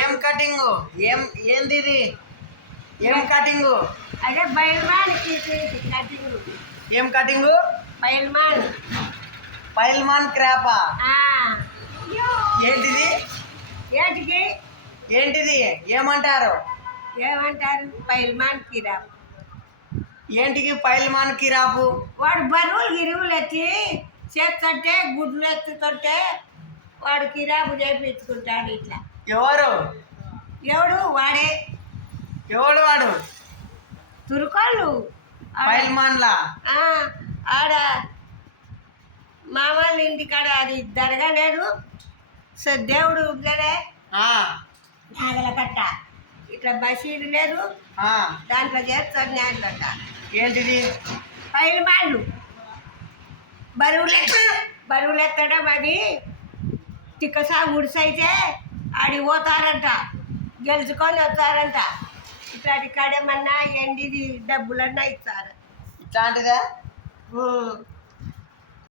ఏం కటింగ్ ఏంది ఇది? ఏం కటింగ్? అదే బయలుమానికి కటింగ్. ఏం కటింగ్? బయలుమాన్. పైల్మాన్ క్రాపా? ఏంటిది? ఏంటికి? ఏంటిది ఏమంటారు? ఏమంటారు? పైల్మాన్ కిరాపు. ఏంటికి పైల్మాన్ కిరాపు? వాడు బరువులు గిరువులు ఎత్తి చేస్తుంటే గుడ్లు ఎత్తుతుంటే వాడు కిరాపు చేపించుకుంటాడు ఇట్లా. ఎవరు? ఎవడు? వాడే. ఎవడు వాడు? తురుకోళ్ళు పైల్మాన్లా? ఆడ మామూలు ఇంటికాడ అది దర్గా లేదు, దేవుడు ఉండలే, నాగల కట్ట ఇట్లా బసీదు లేదు, దాంట్లో చేస్తాడు నాగలట. ఏంటిది? పైల్మాన్లు బరువులు ఎత్తడం అది తిక్కసా ఉడిసైతే ఆడికి పోతారంట, గెలుచుకొని వస్తారంట. ఇట్లాంటి కడమన్నా ఎండిది డబ్బులన్నా ఇస్తారు. ఇట్లాంటిదా?